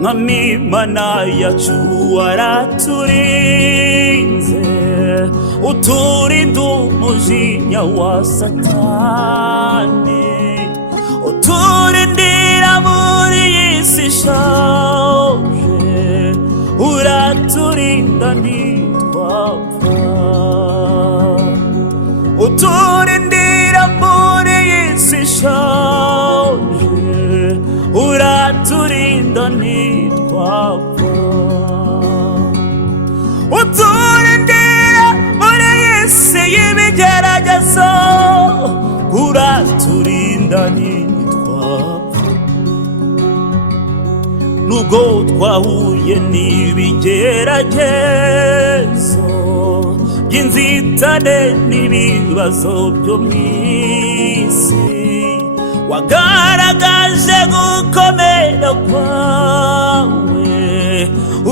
Mwami Mana yacu waraturinze, uturinda umujinya wa Satani, uturindira muri iyi si ishaje, uraturinda ntitwapfa. Uturindira muri iyi si ishaje, uraturinda ntitwapfa. Uturindira muri iyi si y'ibigeragezo, uraturinda ntitwapfa. Nubwo twahuye n'ibigeragezo by'inzitane n'ibibazo byo mw'isi, wagaragaje gukomera kwawe,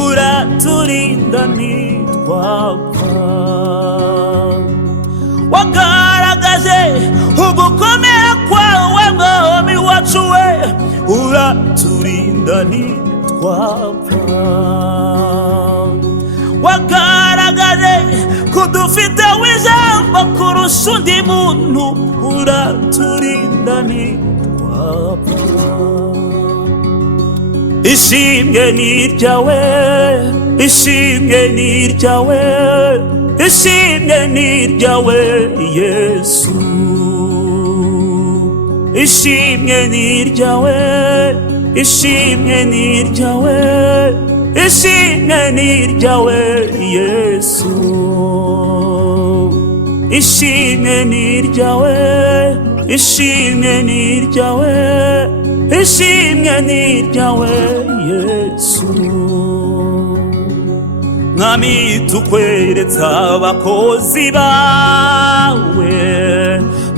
uraturinda ntitwapfa. Wagaragaje ugukomera kwawe Mwami wacu we, uraturinda ntitwapfa. Wagaragaje kudufite wijambo kurusha undi muntu, uraturinda ntitwapfa. Ishimwe ni iryawe, ishimwe ni iryawe, ishimwe ni iryawe Yesu. Ishimwe ni iryawe, ishimwe ni iryawe, ishimwe ni iryawe Yesu. Ishimwe ni iryawe, ishimwe ni iryawe, ishimwe ni iryawe Yesu. Mwami tukweretse abakozi bawe,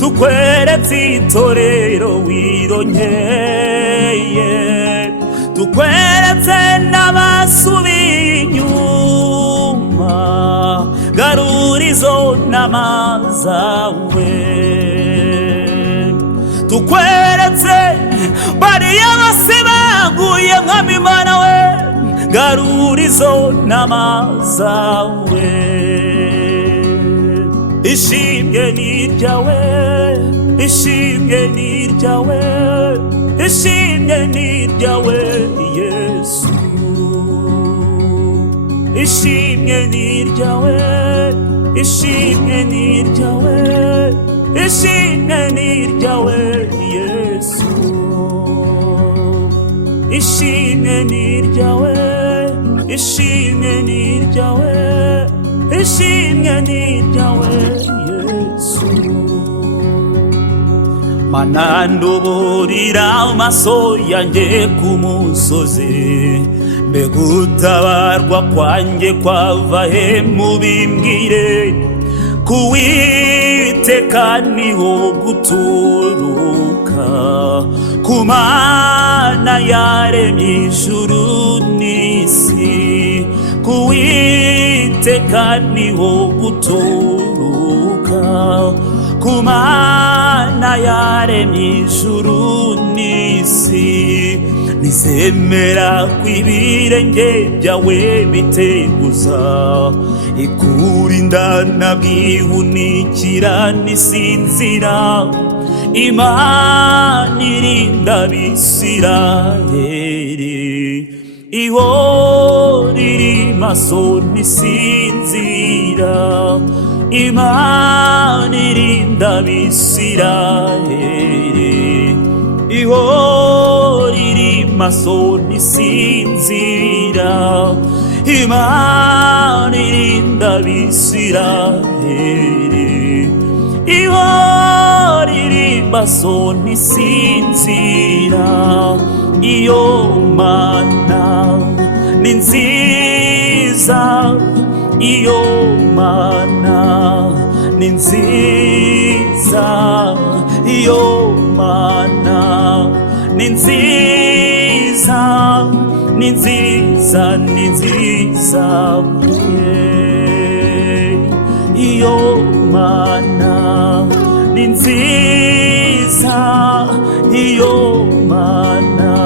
tukweretse itorero wironkeye, tukweretse n'abasubiye inyuma, garura izo ntama zawe. Tukweretse bariya bose baguye Mwami Mana we, garura izo ntama zawe. Ishimwe ni iryawe, ishimwe ni iryawe, ishimwe ni iryawe Yesu. Ishimwe ni iryawe, ishimwe ni iryawe, ishimwe ni iryawe Yesu. Ishimwe ni iryawe, ishimwe ni iryawe, ishimwe ni iryawe Yesu. Mana nduburira amaso yanjye ku musozi, mbega utabarwa kwanjye kwava he mubimbwire, kuwiteka niho guturuka, ku Mana yaremye ijuru n'isi, kuwiteka niho guturuka, ku Mana yaremye ijuru n'isi. Nizemera kw'ibirenge byawe biteguza, ikurinda nabwihunikira nisinzira, Imana irinda Abisirayeli, ihora iri maso nisinzira, Imana irinda Abisirayeli, ihora iri maso nisinzira, Imana irinda Abisirayeli, ihora iri maso nisinzira. Iyo Mana ni nziza, iyo Mana ni nziza, iyo Mana ni nziza, ni nziza, ni nziza. ni nziza, iyo Mana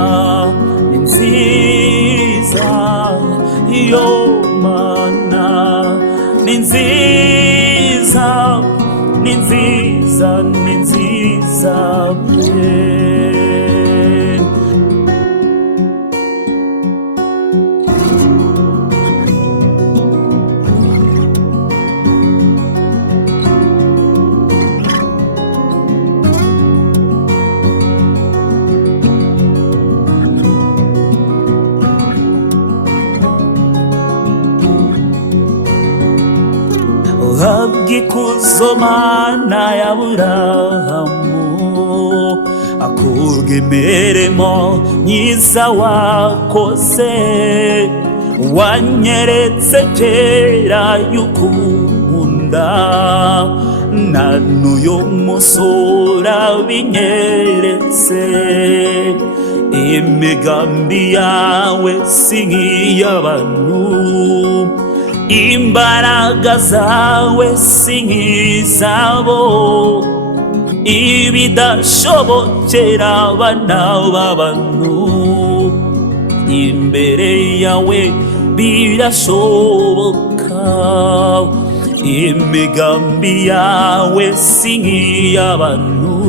ni nziza, iyo Mana ni nziza, ni nziza, ni nziza pe. Uhabwa ikuzo Mana ya Aburahamu, akurwa imirimo myiza wakoze, wanyeretse kera yuko unkunda, na n'uyu munsi urabinyeretse. Imigambi yawe si nk'iy'abantu, imbaraga zawe si nk'izabo, ibidashobokera abana b'abantu imbere yawe birashoboka. Imigambi yawe si nk'iy'abantu,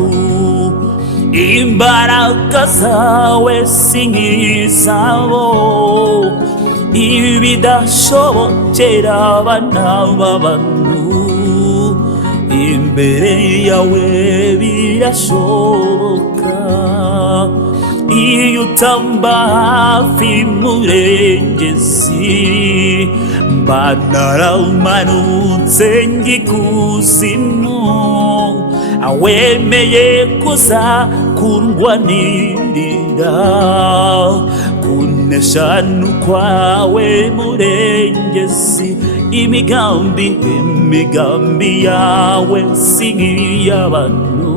imbaraga zawe si nk'izabo, ibidashobokera abana b'abantu imbere yawe birashoboka. Iyo utamba hafi murengezi, mba naramanutse ngikuzimu, awemeye kuza kundwanirira, kunesha n'ukwawe murengezi. Imigambi yawe si nk'iy'abantu,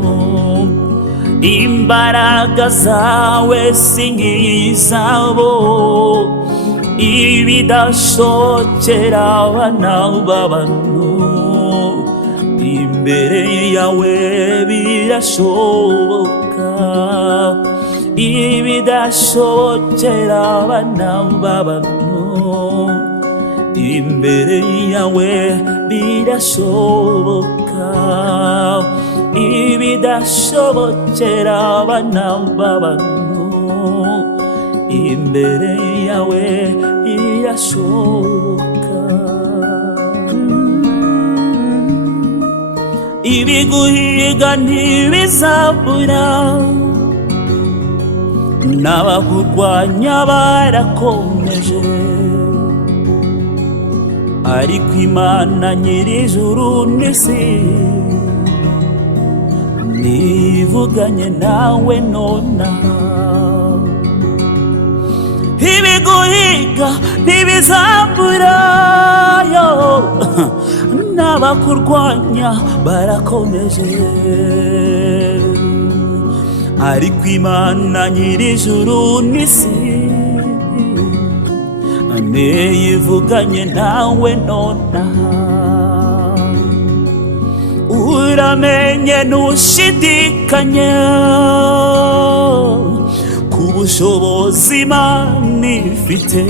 imbaraga zawe si nk'izabo, ibidashobokera abana b'abantu imbere yawe birashoboka. Ibidashobokera abana b'abantu imbere yawe birashoboka. Ibidashobokera abana b'abantu imbere yawe birashoboka. Ibiguhiga ntibizabura, n'abakurwanya barakomeje, ariko Imana nyir'ijuru n'isi nivuganye nawe nonaha. Ibiguhiga ntibizabura, n'abakurwanya barakomeje, ariko Imana nyir'ijuru n'isi niyivuganye nawe nonaha. Uramenye ntushidikanye ku bushobozi Imana ifite,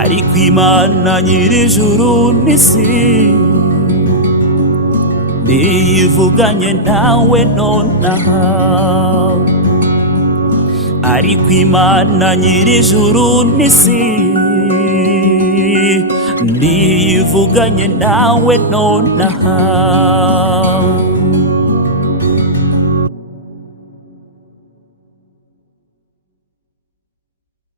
ariko Imana nyir'ijuru n'isi niyivuganye nawe nonaha. Ariko Imana nyir'ijuru n'isi niyivuganye nawe nonaha.